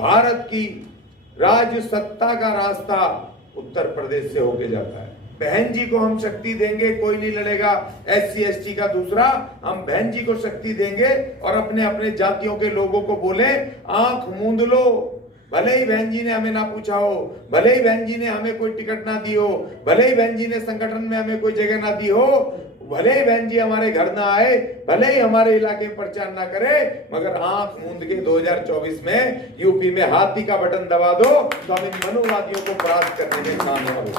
भारत की राज्य सत्ता का रास्ता उत्तर प्रदेश से होके जाता है। बहन जी को हम शक्ति देंगे, कोई नहीं लड़ेगा SC ST का दूसरा, हम बहन जी को शक्ति देंगे और अपने अपने जातियों के लोगों को बोले आंख मूंद लो। भले ही बहन जी ने हमें ना पूछा हो, भले ही बहन जी ने हमें कोई टिकट ना दी हो, भले ही बहन जी ने संगठन में हमें कोई जगह ना दी हो, भले ही बहन जी हमारे घर ना आए, भले ही हमारे इलाके में प्रचार ना करे, मगर आंख मूंद के 2024 में यूपी में हाथी का बटन दबा दो तो हम इन मनुवादियों को परास्त करने में कामयाब हो।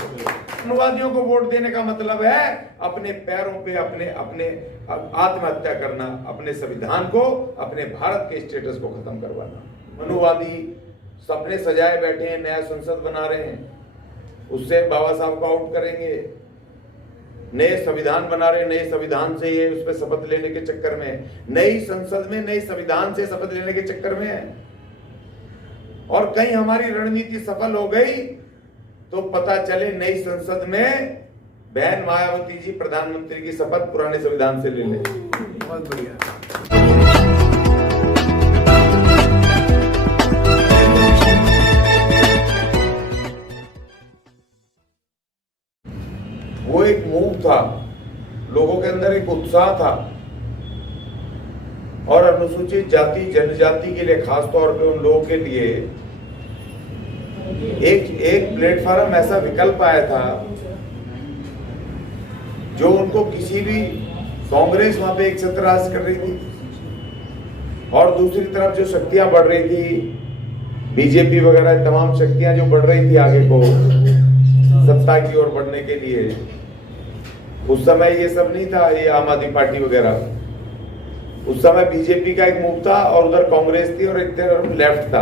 मनुवादियों को वोट देने का मतलब है अपने पैरों पे अपने आत्महत्या करना, अपने संविधान को, अपने भारत के स्टेटस को खत्म करवाना। मनुवादी सपने सजाए बैठे हैं, नया संसद बना रहे हैं, उससे बाबा साहब को आउट करेंगे, नए संविधान बना रहे, नए संविधान से ये उस पर शपथ लेने के चक्कर में, नई संसद में नए संविधान से शपथ लेने के चक्कर में है। और कहीं हमारी रणनीति सफल हो गई तो पता चले नई संसद में बहन मायावती जी प्रधानमंत्री की शपथ पुराने संविधान से ले लें। बहुत बढ़िया। वो एक मूव था, लोगों के अंदर एक उत्साह था और अनुसूचित जाति जनजाति के लिए, खासतौर पे उन लोगों के लिए एक प्लेटफॉर्म ऐसा विकल्प आया था जो उनको किसी भी, कांग्रेस वहां पे एक छत्रराज कर रही थी और दूसरी तरफ जो शक्तियां बढ़ रही थी, बीजेपी वगैरह तमाम शक्तियां जो बढ़ रही थी आगे को सत्ता की ओर बढ़ने के लिए, उस समय ये सब नहीं था, ये आम आदमी पार्टी वगैरह। उस समय बीजेपी का एक मूव था और उधर कांग्रेस थी और एक तरफ लेफ्ट था,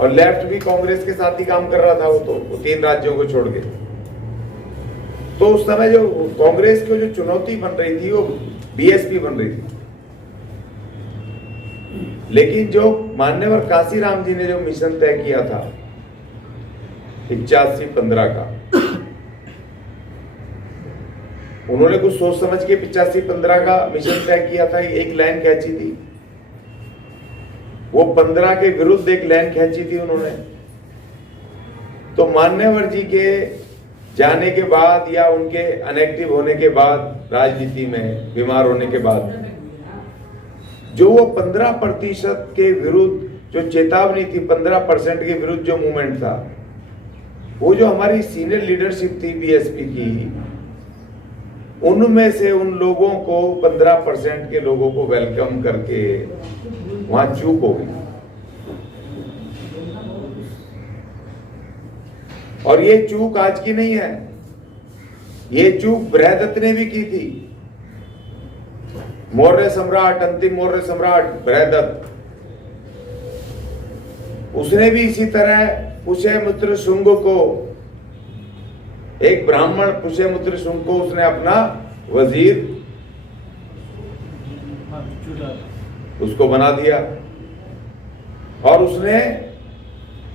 और लेफ्ट भी कांग्रेस के साथ ही काम कर रहा था वो तो 3 राज्यों को छोड़ के। तो उस समय जो कांग्रेस की जो चुनौती बन रही थी वो BSP बन रही थी। लेकिन जो मान्यवर काशीराम जी ने जो मिशन तय किया था 85-15 का, उन्होंने कुछ सोच समझ के 85-15 का मिशन तय किया था। एक लाइन खींची थी, वो 15 के विरुद्ध एक लाइन खींची थी उन्होंने। तो मान्यवर जी के जाने के बाद या उनके अनएक्टिव होने के बाद, राजनीति में बीमार होने के बाद, जो वो 15% के विरुद्ध जो चेतावनी थी, 15% के विरुद्ध जो मूवमेंट था, वो जो हमारी सीनियर लीडरशिप थी BSP की, उनमें से उन लोगों को 15% के लोगों को वेलकम करके वहां चूक हो गई। और ये चूक आज की नहीं है, ये चूक बृहदत्त ने भी की थी। मौर्य सम्राट, अंतिम मौर्य सम्राट बृहदत्त, उसने भी इसी तरह पुष्यमित्र शुंग को, एक ब्राह्मण पुष्यमित्र शुंग को उसने अपना वजीर उसको बना दिया और उसने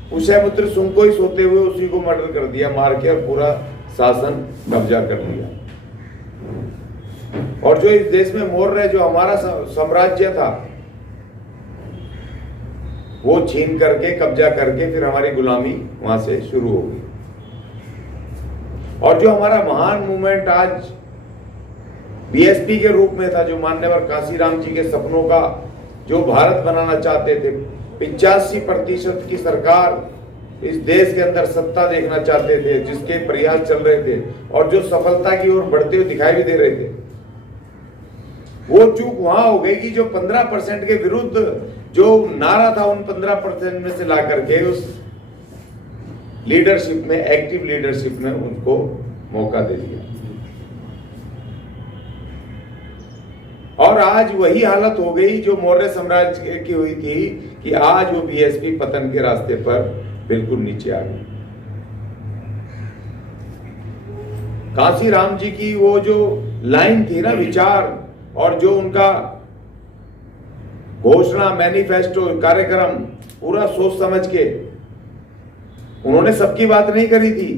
पुष्यमित्र शुंग को ही सोते हुए उसी को मर्डर कर दिया, मार के, और पूरा शासन कब्जा कर लिया। और जो इस देश में मौर्य, जो हमारा साम्राज्य था, वो छीन करके, कब्जा करके फिर हमारी गुलामी वहां से शुरू हो गई। और जो हमारा महान मूवमेंट आज BSP के रूप में था, जो मान्यवर काशीराम जी के सपनों का, जो भारत बनाना चाहते थे, 85% की सरकार इस देश के अंदर सत्ता देखना चाहते थे, जिसके प्रयास चल रहे थे और जो सफलता की ओर बढ़ते हुए दिखाई भी दे रहे थे, वो चूक वहां हो गई कि जो 15% के विरुद्ध जो नारा था, उन 15% में से ला करके उस लीडरशिप में, एक्टिव लीडरशिप में उनको मौका दे दिया। और आज वही हालत हो गई जो मौर्य साम्राज्य की हुई थी कि आज वो BSP पतन के रास्ते पर बिल्कुल नीचे आ गई। काशीराम जी की वो जो लाइन थी ना, विचार, और जो उनका घोषणा, मैनिफेस्टो, कार्यक्रम, पूरा सोच समझ के, उन्होंने सबकी बात नहीं करी थी।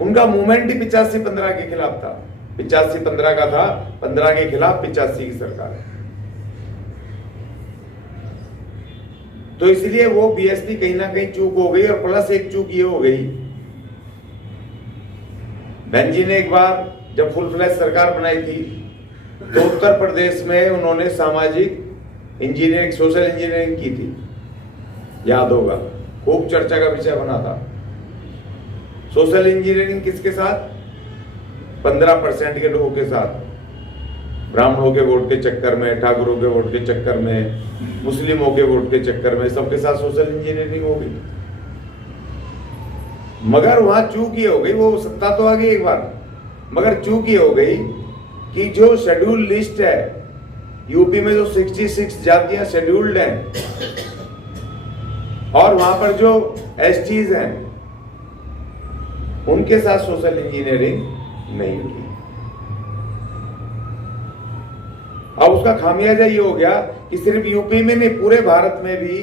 उनका मूवमेंट ही 85-15 के खिलाफ था, 85-15 का था, 15 के खिलाफ 85 की सरकार है। तो इसलिए वो बीएसपी कहीं ना कहीं चूक हो गई। और प्लस एक चूक ये हो गई, बहन जी ने एक बार जब फुल फ्लैश सरकार बनाई थी तो उत्तर प्रदेश में उन्होंने सामाजिक इंजीनियरिंग, सोशल इंजीनियरिंग की थी, याद होगा, खूब चर्चा का विषय बना था। सोशल इंजीनियरिंग किसके साथ? 15% के लोगों के साथ, ब्राह्मणों के वोट के चक्कर में, ठाकुरों के वोट के चक्कर में, मुस्लिमों के वोट के चक्कर में, सबके साथ सोशल इंजीनियरिंग हो गई। मगर वहां चूक ये हो गई, वो सत्ता तो आ गई एक बार, मगर चूक ये हो गई कि जो शेड्यूल लिस्ट है यूपी में, जो 66 जातियां शेड्यूल्ड हैं, और वहां पर जो एसटीज हैं उनके साथ सोशल इंजीनियरिंग नहीं की। अब उसका खामियाजा ये हो गया कि सिर्फ यूपी में नहीं, पूरे भारत में भी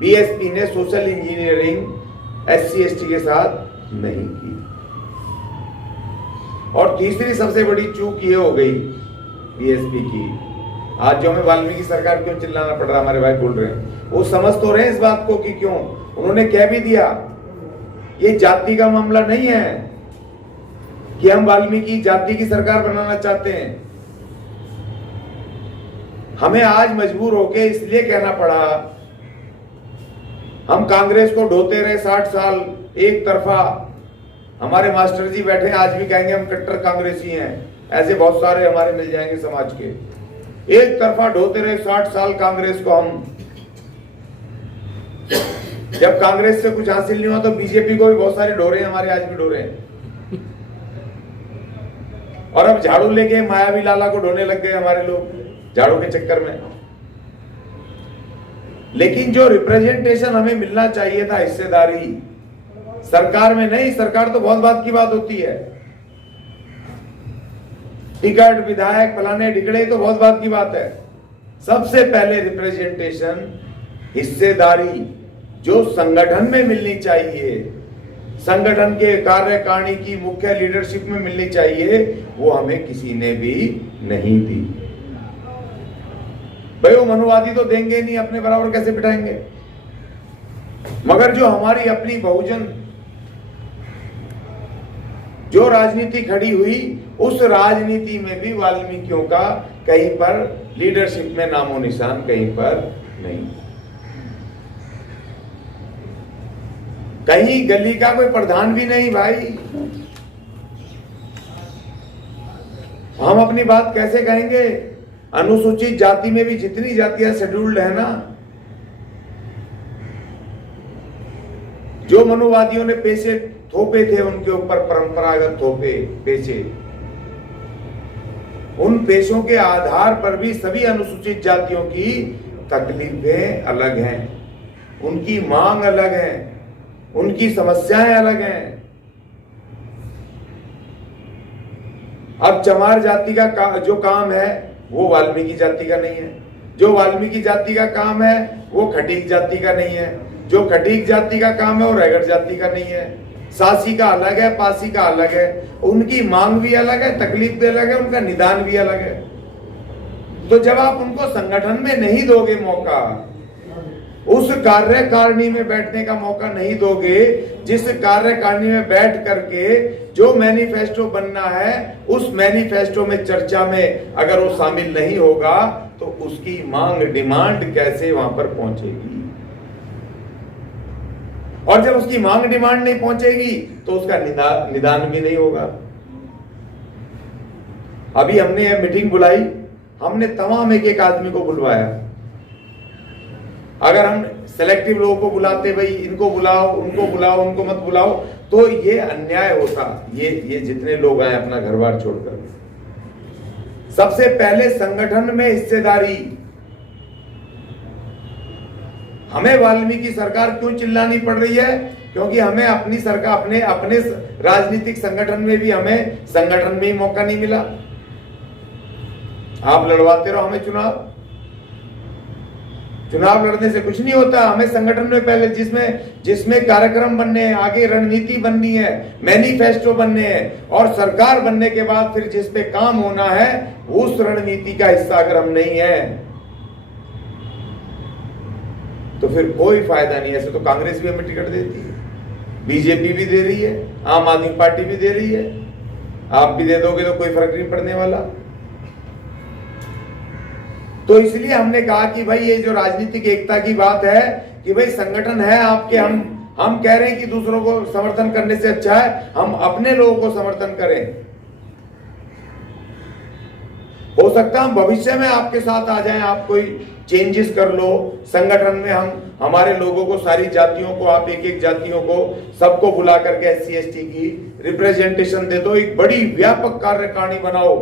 बीएसपी ने सोशल इंजीनियरिंग एससी एसटी के साथ नहीं की। और तीसरी सबसे बड़ी चूक ये हो गई बीएसपी की, आज जो हमें वाल्मीकि सरकार क्यों चिल्लाना पड़ रहा, हमारे भाई बोल रहे हैं, वो समझ तो रहे हैं इस बात को कि क्यों। उन्होंने कह भी दिया ये जाति का मामला नहीं है कि हम वाल्मीकि जाति की सरकार बनाना चाहते हैं। हमें आज मजबूर होके इसलिए कहना पड़ा, हम कांग्रेस को ढोते रहे 60 साल एक तरफा, हमारे मास्टर जी बैठे आज भी कहेंगे हम कट्टर कांग्रेसी हैं, ऐसे बहुत सारे हमारे मिल जाएंगे समाज के। एक तरफा ढोते रहे 60 साल कांग्रेस को हम, जब कांग्रेस से कुछ हासिल नहीं हुआ तो बीजेपी को भी बहुत सारे ढोरे हमारे आज भी ढोरे हैं। और अब झाड़ू लेके मायावी लाला को ढोने लग गए हमारे लोग झाड़ू के चक्कर में। लेकिन जो रिप्रेजेंटेशन हमें मिलना चाहिए था, हिस्सेदारी, सरकार में नहीं, सरकार तो बहुत बात की बात होती है, टिकट विधायक फलाने ढिकड़े तो बहुत बात की बात है। सबसे पहले रिप्रेजेंटेशन, हिस्सेदारी जो संगठन में मिलनी चाहिए, संगठन के कार्यकारिणी की मुख्य लीडरशिप में मिलनी चाहिए, वो हमें किसी ने भी नहीं दी। भाई वो मनुवादी तो देंगे नहीं, अपने बराबर कैसे बिठाएंगे। मगर जो हमारी अपनी बहुजन जो राजनीति खड़ी हुई, उस राजनीति में भी वाल्मीकियों का कहीं पर लीडरशिप में नामो निशान कहीं पर नहीं। कहीं गली का कोई प्रधान भी नहीं भाई। हम अपनी बात कैसे कहेंगे? अनुसूचित जाति में भी जितनी जातियां शेड्यूल्ड है ना, जो मनुवादियों ने पैसे थोपे थे उनके ऊपर, परंपरागत थोपे पैसे, उन पेशों के आधार पर भी सभी अनुसूचित जातियों की तकलीफें अलग हैं, उनकी मांग अलग है, उनकी समस्याएं अलग हैं। अब चमार जाति का जो काम है वो वाल्मीकि जाति का नहीं है, जो वाल्मीकि जाति का काम है वो खटीक जाति का नहीं है, जो खटीक जाति का काम है वो रायगढ़ जाति का नहीं है। सासी का अलग है, पासी का अलग है, उनकी मांग भी अलग है, तकलीफ भी अलग है, उनका निदान भी अलग है। तो जब आप उनको संगठन में नहीं दोगे मौका, उस कार्यकारिणी में बैठने का मौका नहीं दोगे, जिस कार्यकारिणी में बैठ करके जो मैनिफेस्टो बनना है, उस मैनिफेस्टो में चर्चा में अगर वो शामिल नहीं होगा तो उसकी मांग, डिमांड कैसे वहां पर पहुंचेगी? और जब उसकी मांग डिमांड नहीं पहुंचेगी तो उसका निदान भी नहीं होगा। अभी हमने यह मीटिंग बुलाई, हमने तमाम एक आदमी को बुलवाया। अगर हम सेलेक्टिव लोगों को बुलाते, भाई इनको बुलाओ, उनको बुलाओ, उनको मत बुलाओ, तो ये अन्याय होता। ये जितने लोग आए अपना घर बार छोड़कर, सबसे पहले संगठन में हिस्सेदारी। हमें वाल्मीकि सरकार क्यों चिल्लानी पड़ रही है? क्योंकि हमें अपनी सरकार, अपने राजनीतिक संगठन में भी, हमें संगठन में ही मौका नहीं मिला। आप लड़वाते रहो हमें चुनाव लड़ने से कुछ नहीं होता। हमें संगठन में पहले जिसमें कार्यक्रम बनने हैं, आगे रणनीति बननी है, मैनिफेस्टो बनने हैं, और सरकार बनने के बाद फिर जिस पे काम होना है उस रणनीति का हिस्सा अगर हम नहीं है तो फिर कोई फायदा नहीं। ऐसे तो कांग्रेस भी हमें टिकट देती है, बीजेपी भी दे रही है, आम आदमी पार्टी भी दे रही है, आप भी दे दोगे तो कोई फर्क नहीं पड़ने वाला। तो इसलिए हमने कहा कि भाई ये जो राजनीतिक एकता की बात है कि भाई संगठन है आपके, हम कह रहे हैं कि दूसरों को समर्थन करने से अच्छा है हम अपने लोगों को समर्थन करें। हो सकता है हम भविष्य में आपके साथ आ जाएं, आप कोई चेंजेस कर लो संगठन में, हम हमारे लोगों को, सारी जातियों को, आप एक एक जातियों को सबको बुला करके SC ST की रिप्रेजेंटेशन दे दो, एक बड़ी व्यापक कार्यकारिणी बनाओ,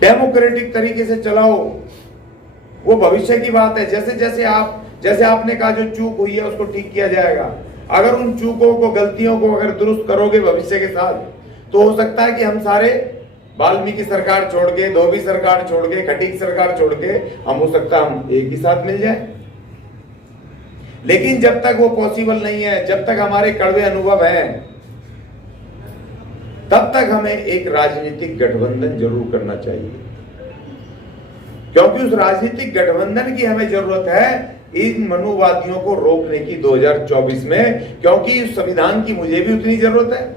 डेमोक्रेटिक तरीके से चलाओ। वो भविष्य की बात है। जैसे आपने कहा जो चूक हुई है उसको ठीक किया जाएगा। अगर उन चूकों को, गलतियों को अगर दुरुस्त करोगे भविष्य के साथ, तो हो सकता है कि हम सारे वाल्मीकि सरकार छोड़ के, धोबी सरकार छोड़ के, खटीक सरकार छोड़ के, हम हो सकता है हम एक ही साथ मिल जाए। लेकिन जब तक वो पॉसिबल नहीं है, जब तक हमारे कड़वे अनुभव हैं, तब तक हमें एक राजनीतिक गठबंधन जरूर करना चाहिए, क्योंकि उस राजनीतिक गठबंधन की हमें जरूरत है इन मनुवादियों को रोकने की 2024 में, क्योंकि उस संविधान की मुझे भी उतनी जरूरत है,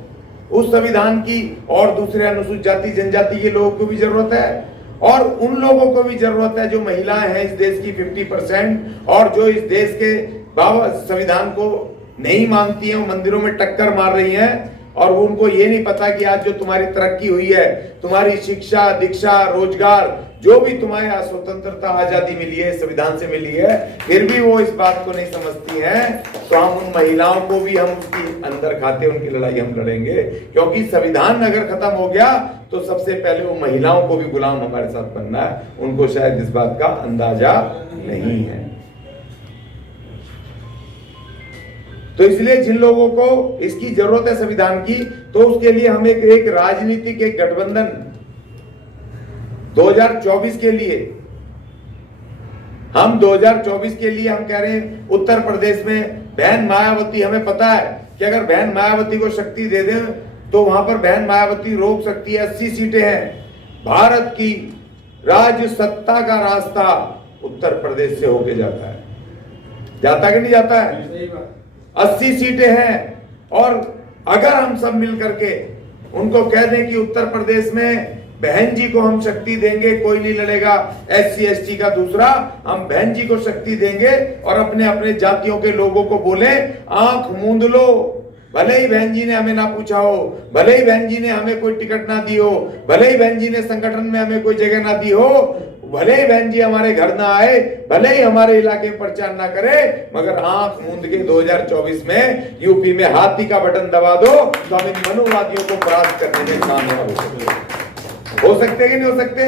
उस संविधान की और दूसरे अनुसूचित जाति जनजाति के लोगों को भी जरूरत है, और उन लोगों को भी जरूरत है जो महिलाएं हैं इस देश की 50%, और जो इस देश के बाबा संविधान को नहीं मानती हैं, मंदिरों में टक्कर मार रही हैं, और उनको ये नहीं पता कि आज जो तुम्हारी तरक्की हुई है, तुम्हारी शिक्षा, दीक्षा, रोजगार, जो भी तुम्हारे स्वतंत्रता आजादी मिली है संविधान से मिली है, फिर भी वो इस बात को नहीं समझती हैं। तो हम उन महिलाओं को भी हम उसकी अंदर खाते उनकी लड़ाई हम लड़ेंगे, क्योंकि संविधान अगर खत्म हो गया तो सबसे पहले वो महिलाओं को भी गुलाम हमारे साथ बनना है। उनको शायद इस बात का अंदाजा नहीं है। तो इसलिए जिन लोगों को इसकी जरूरत है संविधान की, तो उसके लिए हम एक राजनीतिक एक गठबंधन 2024 के लिए, हम 2024 के लिए हम कह रहे हैं उत्तर प्रदेश में बहन मायावती, हमें पता है कि अगर बहन मायावती को शक्ति दे दें तो वहां पर बहन मायावती रोक सकती है। 80 सीटें हैं। भारत की राज्य सत्ता का रास्ता उत्तर प्रदेश से होके जाता है, जाता कि नहीं जाता है? 80 सीटें हैं, और अगर हम सब मिल करके उनको कह दें कि उत्तर प्रदेश में बहन जी को हम शक्ति देंगे, कोई नहीं लड़ेगा SC ST का दूसरा, हम बहन जी को शक्ति देंगे, और अपने अपने जातियों के लोगों को बोले आंख मूंद लो, भले ही बहन जी ने हमें ना पूछा हो, भले ही बहन जी ने हमें कोई टिकट ना दी हो, भले ही बहन जी ने संगठन में हमें कोई जगह ना दी हो, भले ही बहन जी हमारे घर ना आए, भले ही हमारे इलाके में प्रचार ना करे, मगर आंख मूंद के 2024 में यूपी में हाथी का बटन दबा दो तो हम इन मनुवादियों को परास्त करने में कामयाब हो सकते कि नहीं हो सकते?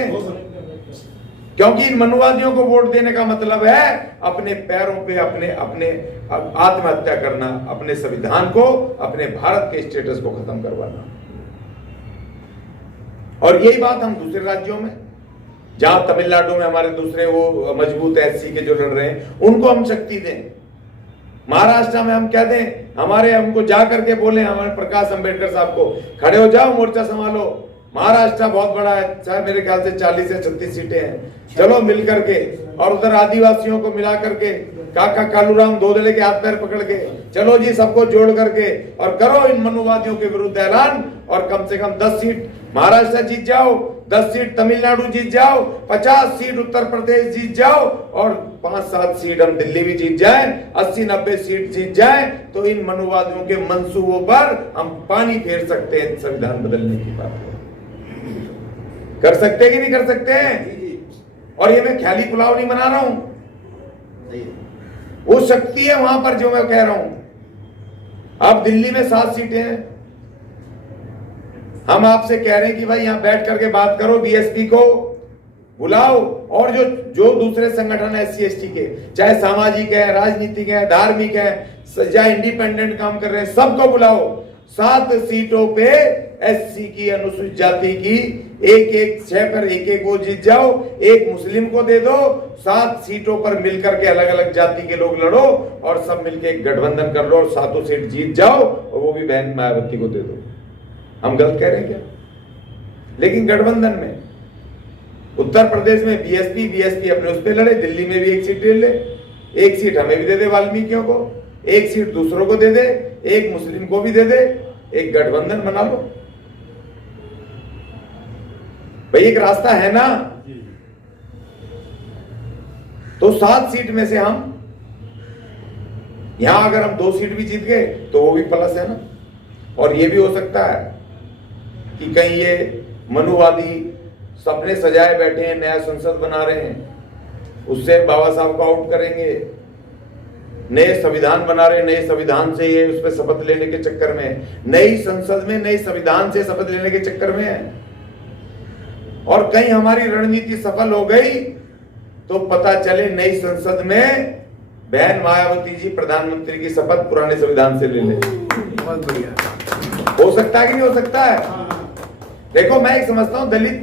क्योंकि इन मनुवादियों को वोट देने का मतलब है अपने पैरों पे अपने आत्महत्या करना, अपने संविधान को, अपने भारत के स्टेटस को खत्म करवाना। और यही बात हम दूसरे राज्यों में, जहां तमिलनाडु में हमारे दूसरे वो मजबूत SC के जो लड़ रहे हैं, उनको हम शक्ति दें। महाराष्ट्र में हम कह दें, हमको जा करके बोले हमारे प्रकाश अंबेडकर साहब को, खड़े हो जाओ, मोर्चा संभालो। महाराष्ट्र बहुत बड़ा है, चाहे मेरे ख्याल से 40 या 36 सीटें हैं, चलो मिल करके, और उधर आदिवासियों को मिला करके, काका कालूराम दोदले के हाथ पैर पकड़ के, चलो जी सबको जोड़ करके और करो इन मनुवादियों के विरुद्ध ऐलान, और कम से कम 10 सीट महाराष्ट्र जीत जाओ, 10 सीट तमिलनाडु जीत जाओ, 50 सीट उत्तर प्रदेश जीत जाओ, और 5-7 सीट हम दिल्ली भी जीत जाएं, 80-90 सीट जीत जाएं, तो इन मनुवादियों के मंसूबों पर हम पानी फेर सकते हैं। संविधान बदलने की बात कर सकते हैं कि नहीं कर सकते हैं? और ये मैं ख्याली पुलाव नहीं बना रहा हूं, वो शक्ति है वहां पर जो मैं कह रहा हूं। अब दिल्ली में 7 सीटें हैं, हम आपसे कह रहे हैं कि भाई यहां बैठ करके बात करो, BSP को बुलाओ, और जो दूसरे संगठन है SC ST के, चाहे सामाजिक है, राजनीतिक है, धार्मिक है, चाहे इंडिपेंडेंट काम कर रहे हैं, सबको बुलाओ। 7 सीटों पे SC की, अनुसूचित जाति की, एक 6 पर एक वो जीत जाओ, एक मुस्लिम को दे दो, 7 सीटों पर मिलकर के अलग अलग जाति के लोग लड़ो, और सब मिलकर एक गठबंधन कर लो, और 7 सीट जीत जाओ, और वो भी बहन मायावती को दे दो। हम गलत कह रहे हैं क्या? लेकिन गठबंधन में उत्तर प्रदेश में BSP अपने उस पर लड़े, दिल्ली में भी एक सीट ले ले, एक सीट हमें भी दे दे वाल्मीकियों को, एक सीट दूसरों को दे दे, एक मुस्लिम को भी दे दे, एक गठबंधन बना लो भाई, एक रास्ता है ना। तो 7 सीट में से हम यहां अगर हम 2 सीट भी जीत गए तो वो भी प्लस है ना। और ये भी हो सकता है कि कहीं ये मनुवादी सपने सजाए बैठे हैं, नया संसद बना रहे हैं, उससे बाबा साहब को आउट करेंगे, नए संविधान बना रहे, नए संविधान से ये उस पर शपथ लेने के चक्कर में, नई संसद में नए संविधान से शपथ लेने के चक्कर में है। और कहीं हमारी रणनीति सफल हो गई तो पता चले नई संसद में बहन मायावती जी प्रधानमंत्री की शपथ पुराने संविधान से ले ले। बहुत बढ़िया। हो सकता है कि नहीं हो सकता है? देखो मैं एक समझता हूं दलित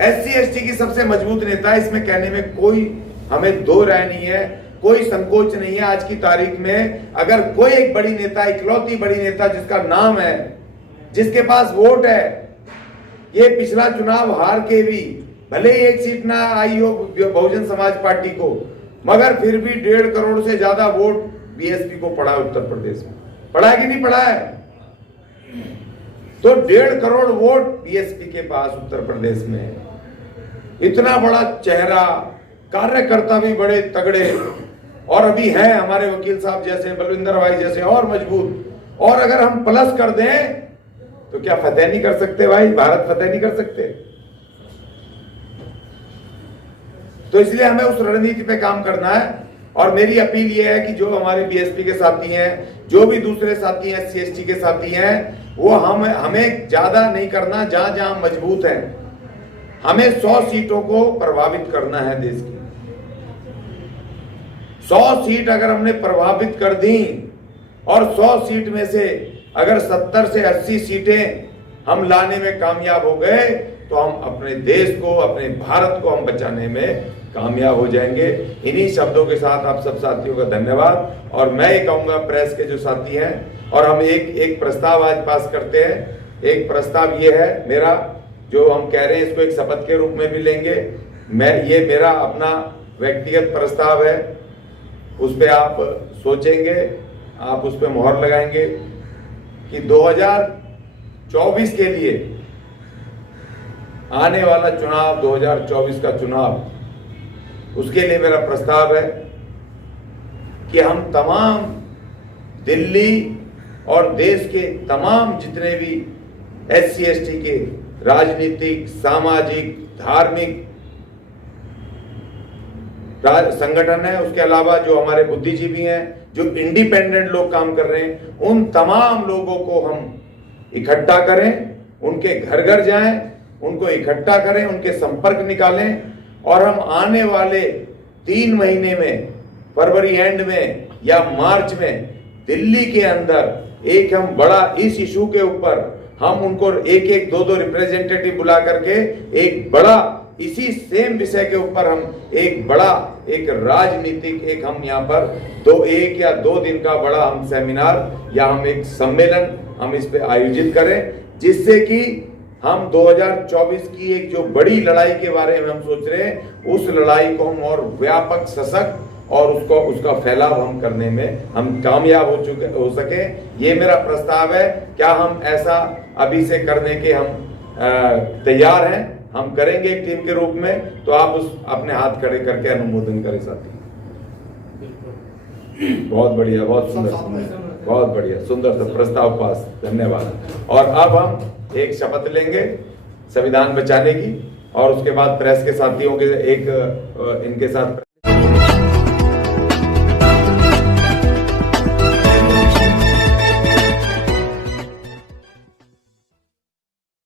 SC/ST की सबसे मजबूत नेता है, इसमें कहने में कोई हमें दो राय नहीं है, कोई संकोच नहीं है। आज की तारीख में अगर कोई एक बड़ी नेता, इकलौती बड़ी नेता जिसका नाम है, जिसके पास वोट है, ये पिछला चुनाव हार के भी भले ही 1 सीट ना आई हो बहुजन समाज पार्टी को, मगर फिर भी 1.5 करोड़ से ज्यादा वोट BSP को पड़ा है उत्तर प्रदेश में। पड़ा है कि नहीं पड़ा है? तो 1.5 करोड़ वोट BSP के पास उत्तर प्रदेश में है। इतना बड़ा चेहरा, कार्यकर्ता भी बड़े तगड़े, और अभी हैं हमारे वकील साहब जैसे, बलविंदर भाई जैसे और मजबूत। और अगर हम प्लस कर दें तो क्या फतेह नहीं कर सकते भाई? भारत फतेह नहीं कर सकते? तो इसलिए हमें उस रणनीति पे काम करना है। और मेरी अपील यह है कि जो हमारे BSP के साथी हैं, जो भी दूसरे साथी हैं, SC/ST के साथी हैं, वो हमें ज्यादा नहीं करना, जहां जहां मजबूत हैं हमें 100 सीटों को प्रभावित करना है देश की। 100 सीट अगर हमने प्रभावित कर दी और 100 सीट में से अगर 70 से 80 सीटें हम लाने में कामयाब हो गए तो हम अपने देश को, अपने भारत को हम बचाने में कामयाब हो जाएंगे। इन्हीं शब्दों के साथ आप सब साथियों का धन्यवाद। और मैं ये कहूंगा प्रेस के जो साथी हैं, और हम एक प्रस्ताव आज पास करते हैं। एक प्रस्ताव ये है मेरा, जो हम कह रहे हैं इसको एक शपथ के रूप में भी लेंगे। ये मेरा अपना व्यक्तिगत प्रस्ताव है, उस पर आप सोचेंगे, आप उस पर मोहर लगाएंगे कि 2024 के लिए आने वाला चुनाव, 2024 का चुनाव, उसके लिए मेरा प्रस्ताव है कि हम तमाम दिल्ली और देश के तमाम जितने भी SC/ST के राजनीतिक, सामाजिक, धार्मिक संगठन है, उसके अलावा जो हमारे बुद्धिजीवी हैं, जो इंडिपेंडेंट लोग काम कर रहे हैं, उन तमाम लोगों को हम इकट्ठा करें, उनके घर घर जाएं, उनको इकट्ठा करें, उनके संपर्क निकालें, और हम आने वाले 3 महीने में, फरवरी एंड में या मार्च में, दिल्ली के अंदर एक हम बड़ा इस इशू के ऊपर हम उनको एक 2 रिप्रेजेंटेटिव बुला करके एक बड़ा इसी सेम विषय के ऊपर हम एक बड़ा एक राजनीतिक एक हम यहाँ पर 1 या 2 दिन का बड़ा हम सेमिनार या हम एक सम्मेलन हम इस पे आयोजित करें, जिससे कि हम 2024 की एक जो बड़ी लड़ाई के बारे में हम सोच रहे हैं, उस लड़ाई को हम और व्यापक, सशक्त और उसका फैलाव हम करने में हम कामयाब हो सके। ये मेरा प्रस्ताव है। क्या हम ऐसा अभी से करने के हम तैयार हैं? हम करेंगे एक टीम के रूप में। तो आप उस अपने हाथ खड़े करके अनुमोदन करें साथी। बहुत बढ़िया, बहुत सुंदर, बहुत बढ़िया, सुंदर सा प्रस्ताव पास, धन्यवाद। और अब हम एक शपथ लेंगे संविधान बचाने की, और उसके बाद प्रेस के साथियों के एक इनके साथ